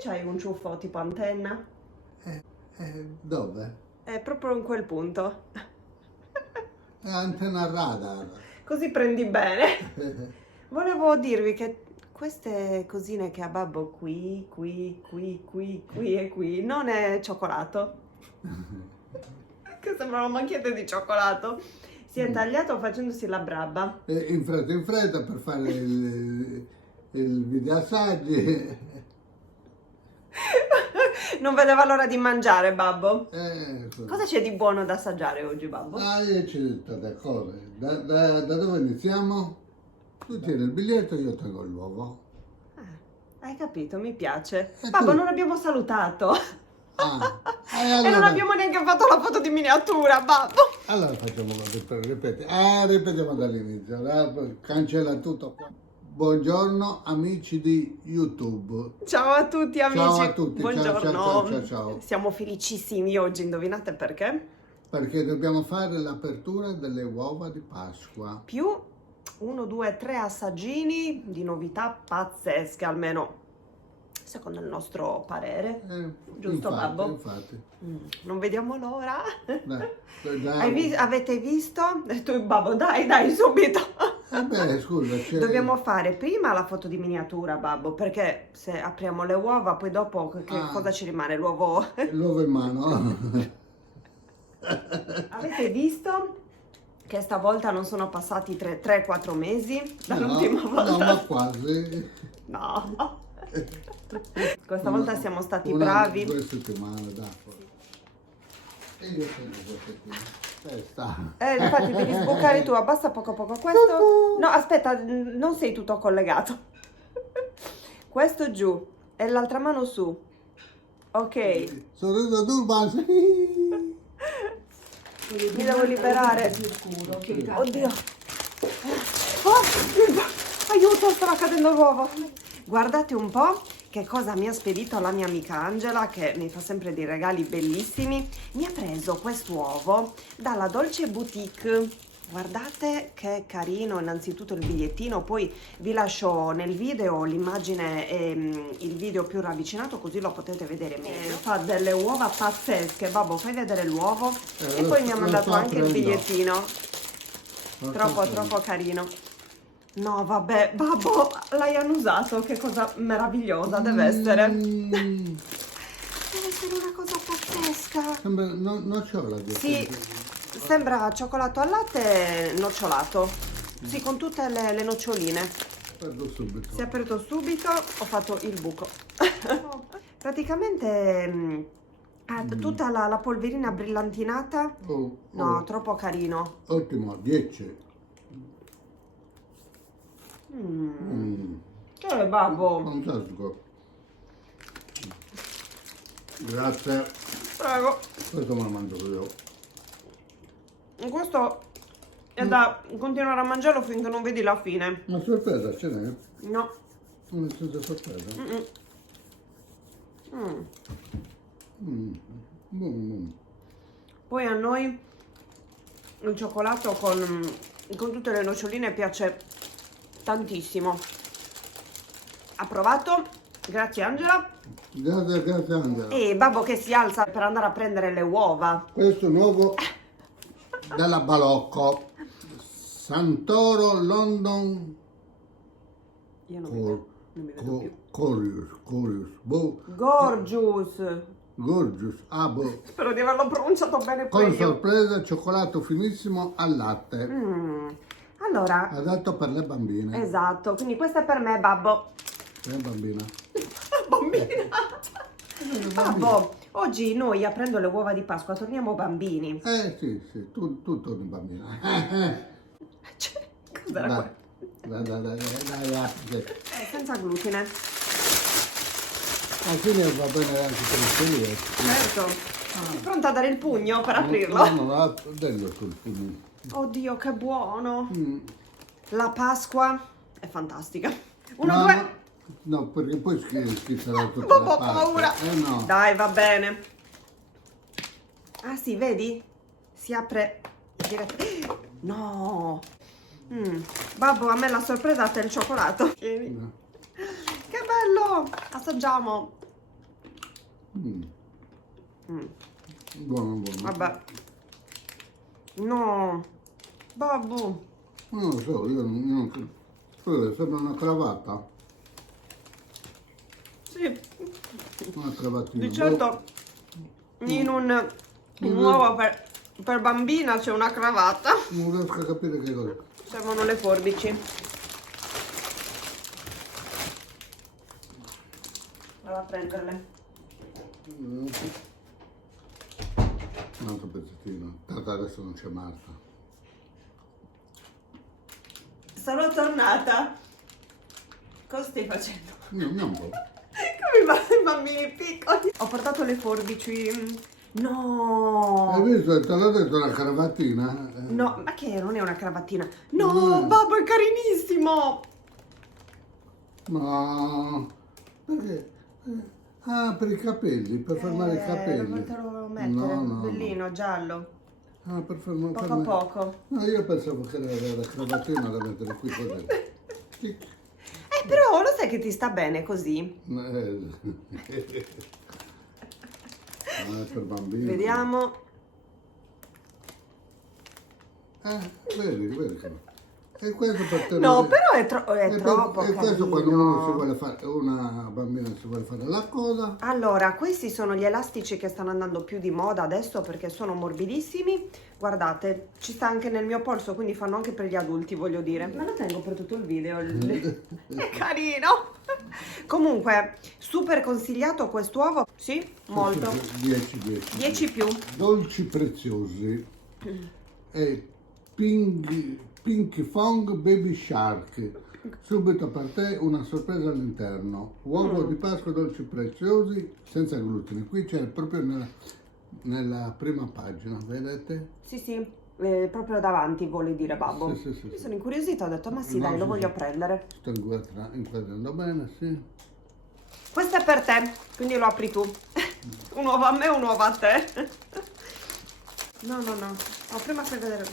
c'hai un ciuffo tipo antenna? Dove? È proprio in quel punto. È antenna radar. Così prendi bene. Volevo dirvi che queste cosine che ha babbo qui e qui, non è cioccolato. Che sembrano macchiette di cioccolato. Si è tagliato facendosi la brabba. In fretta per fare il video assaggi. Non vedeva l'ora di mangiare, babbo. Cosa? Cosa c'è di buono da assaggiare oggi, babbo? Io ci tante cose. Da dove iniziamo? Tu tieni il biglietto e io tengo l'uovo. Hai capito, mi piace. E Babbo, tu? non abbiamo salutato. E E non abbiamo neanche fatto la foto di miniatura, babbo. allora facciamo ripeti. Ripetiamo dall'inizio. Cancella tutto qua. Buongiorno amici di YouTube. Ciao a tutti amici. Ciao a tutti, ciao, Buongiorno. ciao. Siamo felicissimi oggi, indovinate perché? Perché dobbiamo fare l'apertura delle uova di Pasqua. Più 1, 2, 3 assaggini di novità pazzesche, almeno secondo il nostro parere. Giusto, infatti, babbo? Infatti. Non vediamo l'ora. Dai. Avete visto? E tu, babbo, dai, subito. Beh, scusa, Dobbiamo fare prima la foto di miniatura, babbo, perché se apriamo le uova, poi dopo che cosa ci rimane? L'uovo? l'uovo in mano. Avete visto che stavolta non sono passati 3-4 mesi dall'ultima volta? No, ma quasi. No. Questa volta siamo stati bravi. 2 settimane, dai. E io tengo questo qui. Sta. Infatti devi sbucare tu, abbassa poco questo. No, aspetta, non sei tutto collegato. Questo giù e l'altra mano su. Ok. Sorriso turban. Mi devo liberare. Oddio. Oh, aiuto, stava cadendo l'uovo. Guardate un po' che cosa mi ha spedito la mia amica Angela, che mi fa sempre dei regali bellissimi. Mi ha preso quest'uovo dalla Dolce Boutique. Guardate che carino, innanzitutto il bigliettino, poi vi lascio nel video l'immagine e il video più ravvicinato, così lo potete vedere meglio. Fa delle uova pazzesche. Babbo, fai vedere l'uovo. E poi mi ha mandato anche il bigliettino. Troppo carino. No, vabbè, babbo, l'hai annusato, che cosa meravigliosa deve essere. Deve essere una cosa pazzesca. Sembra nocciola. Sì, sembra cioccolato al latte nocciolato. Sì, con tutte le noccioline. Perdo subito. Si è aperto subito, ho fatto il buco. Praticamente ha tutta la polverina brillantinata. No, troppo carino. Ottimo, 10. Che babbo? Fantastico. Grazie. Prego. Questo me lo mangio io. Questo è da continuare a mangiarlo finché non vedi la fine. Una sorpresa ce n'è? No. Una senza sorpresa? Buono. Poi a noi il cioccolato con tutte le noccioline piace tantissimo. Approvato? Grazie Angela. Grazie Angela. E babbo che si alza per andare a prendere le uova. Questo è nuovo della Balocco. Santoro London Io non mi vedo più. Corius. Gorgeous. Boh. Spero di averlo pronunciato bene Con poi io. sorpresa, cioccolato finissimo al latte. Allora, Adatto per le bambine. esatto, quindi questa è per me, babbo. Bambina. Bambina. Babbo, oggi noi aprendo le uova di Pasqua torniamo bambini. Sì, tutto di bambina. Cioè, cos'era quello? Dai. Senza glutine. Alla fine va bene anche per il celiaco. Certo. Pronta a dare il pugno per aprirlo? No, dello sul pugno. Oddio, che buono. La Pasqua è fantastica. Uno, due. No, perché poi schifferà tutta Babbo, la ho paura. No. Dai, va bene. Ah sì, vedi? Si apre direttamente. No. Babbo, a me la sorpresa è il cioccolato. Tieni. No. Che bello! Assaggiamo. Mm. Mm. Buono, buono. Vabbè. No. Babbo. Non lo so, io non... Quello sembra una cravatta. Sì. Una cravatina. Di certo in un uovo per bambina c'è una cravatta. Non riesco a capire che cosa. Servono le forbici. Vado a prenderle. Un altro pezzettino. Tanto adesso non c'è Marta. Sono tornata. Cosa stai facendo? Non può. Come i bambini piccoli. Ho portato le forbici. No. Hai visto? Te l'ho detto una cravatina? No, ma che non è una cravattina? No, babbo, è carinissimo. No. Perché? Ah, per i capelli, per fermare i capelli. Te lo mettere, No, bellino, giallo. Ah, per fermare... Poco a poco. No, io pensavo che era la cravatina da mettere qui così. Sì. Però lo sai che ti sta bene così? Per bambini. Vediamo. Vedi che... E questo per te No, non- però è troppo E questo quando carino. uno si vuole fare, una bambina si vuole fare la coda. Allora, questi sono gli elastici che stanno andando più di moda adesso perché sono morbidissimi. Guardate, ci sta anche nel mio polso, quindi fanno anche per gli adulti, voglio dire. Me lo tengo per tutto il video. È carino. Comunque, super consigliato quest'uovo. Sì, molto. 10. 10 più. Dolci preziosi. E Pinky Fong Baby Shark. Subito per te una sorpresa all'interno. Uovo di Pasqua dolci preziosi senza glutine. Qui c'è proprio nella prima pagina, vedete? Sì, sì, proprio davanti vuole dire babbo. Sì. Mi sono incuriosita, ho detto ma sì, No, dai, lo sì, voglio sì. prendere. Sto inquadrando bene, sì. Questo è per te, quindi lo apri tu. Un uovo a me e un uovo a te. No. Prima fai vedere.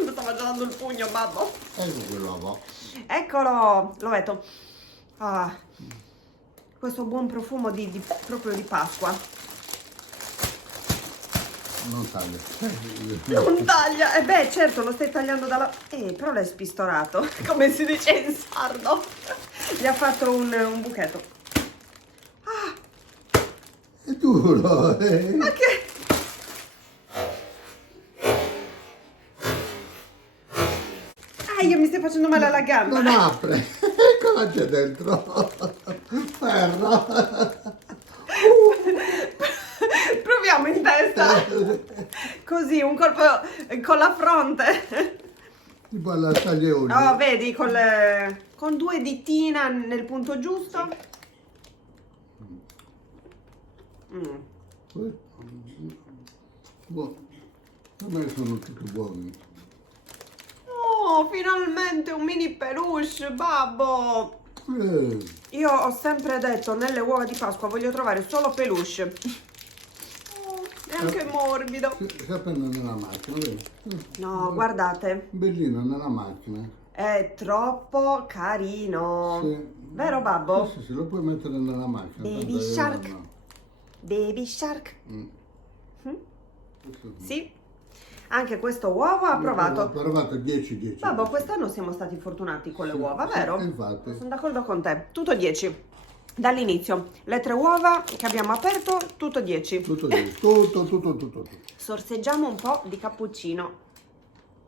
Mi stava già dando il pugno, babbo. Ecco quell'uovo. Eccolo, lo vedo. Ah, questo buon profumo proprio di Pasqua. Non taglia. Non taglia, e beh certo lo stai tagliando dalla... però l'hai spistorato, come si dice in sardo. Gli ha fatto un buchetto. È duro, Ma che... Io mi stai facendo male alla gamba. Non apre. Cosa c'è dentro? Ferro. Proviamo in testa. Così, un colpo con la fronte. Tipo alla taglioni. Oh, vedi, con 2 ditine nel punto giusto. Buono. Per me sono tutti buoni. Oh, finalmente un mini peluche, babbo. Io ho sempre detto, nelle uova di Pasqua voglio trovare solo peluche. Oh, è anche morbido. Si appende nella macchina, vedi? No, guardate, Bellino nella macchina. è troppo carino. Sì. Vero, babbo? Sì, lo puoi mettere nella macchina. Baby tanto io shark. no. Baby shark. Questo sì. Sì. Anche questo uovo ha provato. Ho provato 10. Babbo, quest'anno siamo stati fortunati con le uova, vero? Infatti. Sono d'accordo con te. Tutto 10. Dall'inizio. Le 3 uova che abbiamo aperto, tutto 10. Tutto 10. Tutto. Sorseggiamo un po' di cappuccino.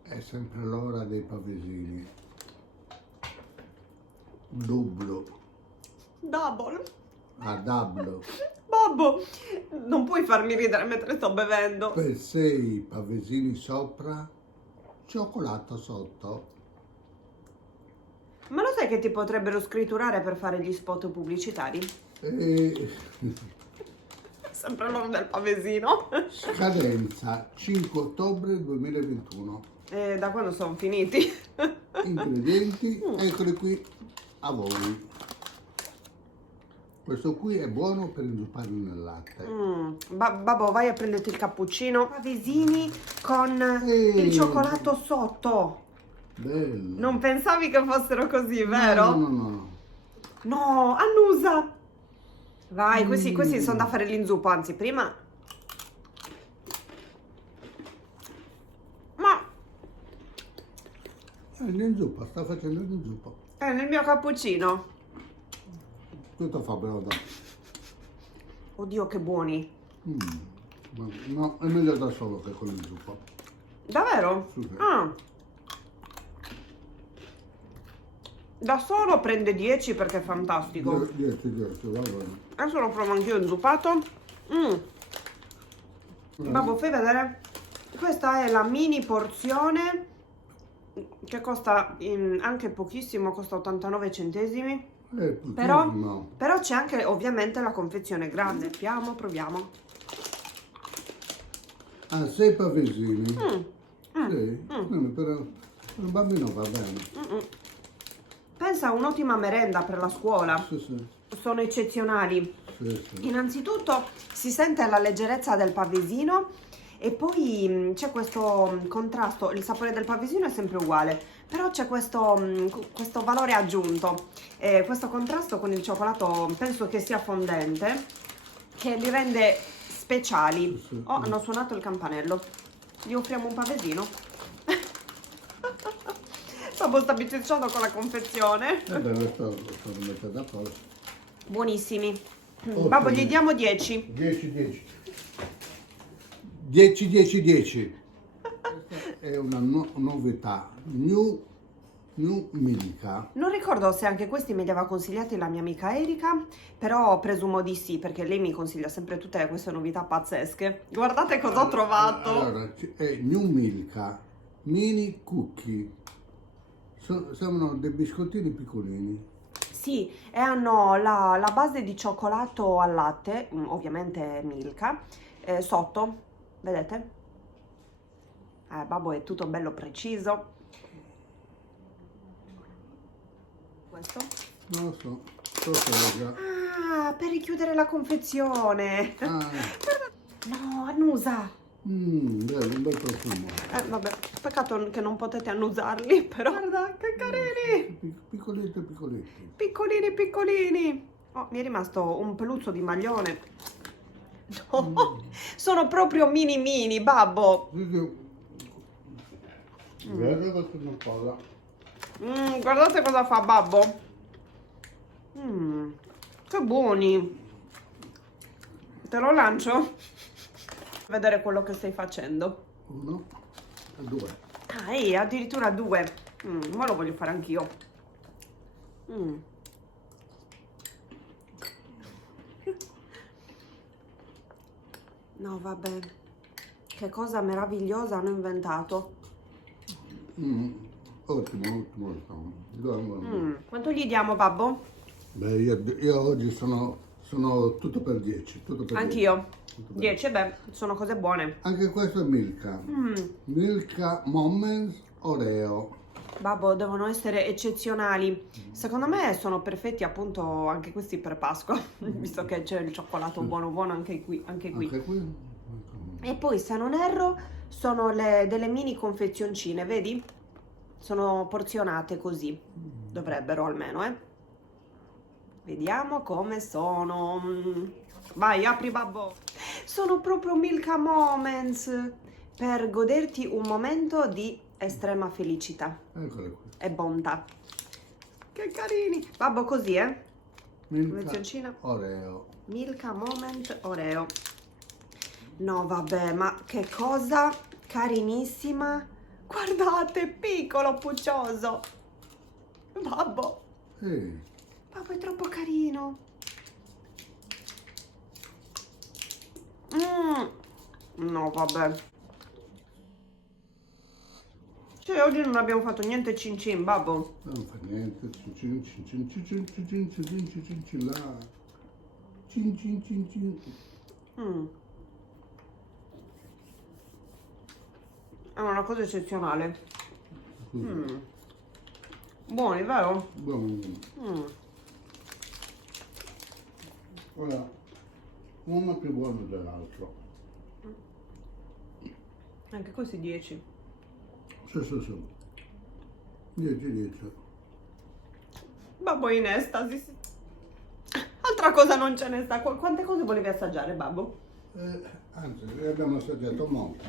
È sempre l'ora dei pavesini. Dublo. Double. Dablo. Babbo, non puoi farmi ridere mentre sto bevendo. Per 6 pavesini sopra, cioccolato sotto. Ma lo sai che ti potrebbero scritturare per fare gli spot pubblicitari? E Sempre l'ora del pavesino. scadenza 5 ottobre 2021. E da quando sono finiti? Ingredienti, eccoli qui a voi. Questo qui è buono per inzupparlo nel latte. Babbo, vai a prenderti il cappuccino. Pavesini con il cioccolato sotto. Bello. Non pensavi che fossero così, vero? No. No, annusa. Vai, questi sono da fare l'inzuppo, anzi, prima... Ma L'inzuppa, sta facendo l'inzuppa. è nel mio cappuccino. Tutto fa bello. Oddio, che buoni. Ma no, è meglio da solo che con l'inzuppa. Davvero? Sì, sì. Ah. Da solo prende 10 perché è fantastico. 10, va bene. Adesso lo provo anch'io inzuppato. Babbo, fai vedere? Questa è la mini porzione che costa anche pochissimo, costa 89 centesimi. Però No. c'è anche ovviamente la confezione grande. Proviamo. Ah, 6 pavesini. Sì, per un bambino va bene. Pensa a un'ottima merenda per la scuola. Sì. Sono eccezionali. Sì. Innanzitutto si sente la leggerezza del pavesino e poi c'è questo contrasto. Il sapore del pavesino è sempre uguale, però c'è questo valore aggiunto. Questo contrasto con il cioccolato penso che sia fondente, che li rende speciali. Sì. Oh, hanno suonato il campanello. Gli offriamo un pavesino? Stavo bisticciando con la confezione. Bene, sto mettendo d'accordo. Buonissimi. Ottimo. Babbo, gli diamo 10. 10. 10. Questa è una novità. New Milka. Non ricordo se anche questi me li aveva consigliati la mia amica Erika, però presumo di sì, perché lei mi consiglia sempre tutte queste novità pazzesche. Guardate cosa ho trovato. Allora, è New Milka mini cookie. Sono dei biscottini piccolini. Sì, e hanno la base di cioccolato al latte, ovviamente Milka, sotto, vedete? Babbo, è tutto bello preciso. Questo? Non lo so. So già. Ah, per richiudere la confezione. No, annusa. Bello, un bel profumo. Vabbè, peccato che non potete annusarli, però guarda che carini. Piccolini. Oh, mi è rimasto un peluzzo di maglione. No, sono proprio mini, babbo. Guarda questa una cosa. Guardate cosa fa babbo. Che buoni. Te lo lancio? Vedere quello che stai facendo. 1 e 2. Ah, addirittura 2. Ma lo voglio fare anch'io. No, vabbè. Che cosa meravigliosa hanno inventato. Ottimo. Quanto gli diamo, babbo? Beh, io oggi sono tutto per 10. Anch'io. 10, beh, sono cose buone. Anche questo è Milka. Milka Moments Oreo. Babbo, devono essere eccezionali. Secondo me sono perfetti appunto anche questi per Pasqua, visto che c'è il cioccolato buono anche qui. Anche qui? E poi, se non erro, sono delle mini confezioncine, vedi? Sono porzionate così. Dovrebbero almeno, eh. Vediamo come sono. Vai, apri, babbo. Sono proprio Milka Moments per goderti un momento di estrema felicità Eccole qui. e bontà. Che carini. Babbo, così, Milka Confezioncina. Oreo. Milka Moment Oreo. No, vabbè, ma che cosa carinissima. Guardate, piccolo, puccioso. Babbo. Babbo, è troppo carino. No, vabbè. Cioè, oggi non abbiamo fatto niente cin cin, babbo. Non fa niente. Cin là. Cin. È una cosa eccezionale. Buoni, vero? Buono. Ora, uno più buono dell'altro. Anche questi 10. Sì. 10. Babbo è in estasi. Altra altra cosa non ce ne sta. Quante cose volevi assaggiare, babbo? Anzi, ne abbiamo assaggiato molto.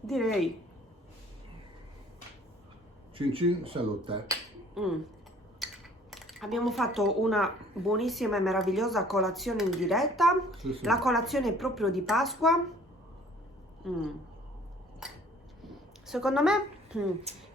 Direi. Cin cin, salute. Abbiamo fatto una buonissima e meravigliosa colazione in diretta. Sì. La colazione proprio di Pasqua. Secondo me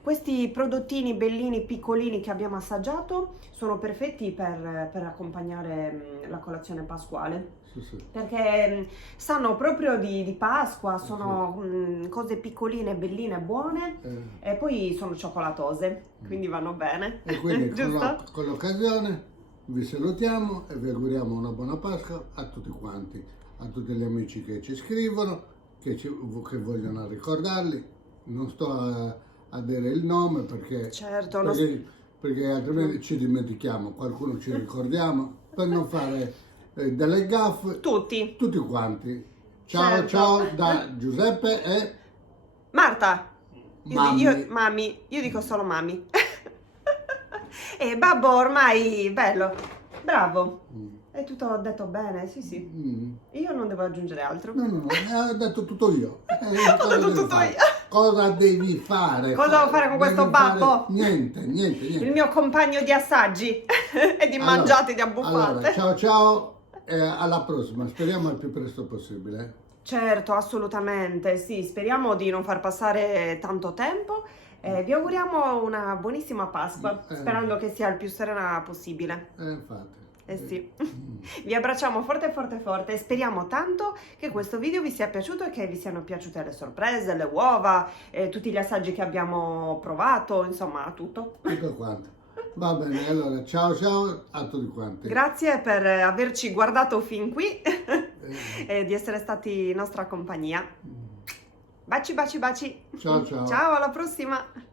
questi prodottini bellini piccolini che abbiamo assaggiato sono perfetti per accompagnare la colazione pasquale. Sì. Perché sanno proprio di Pasqua, sono cose piccoline, belline, buone e poi sono cioccolatose, quindi vanno bene. E quindi Giusto? con l'occasione vi salutiamo e vi auguriamo una buona Pasqua a tutti quanti, a tutti gli amici che ci scrivono, che vogliono ricordarli. Non sto a dire il nome perché, Certo, perché altrimenti ci dimentichiamo, qualcuno ci ricordiamo, per non fare delle gaffe. tutti. Tutti quanti. Ciao, Certo. ciao da Giuseppe e Marta, Mammi. io dico solo mami. E babbo ormai, bello, bravo. È tutto detto bene, sì. Io non devo aggiungere altro. No, ho detto tutto io. Ho detto tutto io. Cosa devi fare? Cosa devo fare con questo Devi fare babbo? Niente. Il mio compagno di assaggi e di mangiate, di abbuffate. Allora, ciao e alla prossima. Speriamo il più presto possibile. Certo, assolutamente, sì, speriamo di non far passare tanto tempo. Vi auguriamo una buonissima Pasqua, sperando che sia il più serena possibile. Infatti. Sì. Vi abbracciamo forte e speriamo tanto che questo video vi sia piaciuto e che vi siano piaciute le sorprese, le uova, tutti gli assaggi che abbiamo provato, insomma tutto. Tutto quanto. Va bene, allora ciao a tutti quanti. Grazie per averci guardato fin qui e di essere stati in nostra compagnia. Baci. Ciao. Ciao, alla prossima.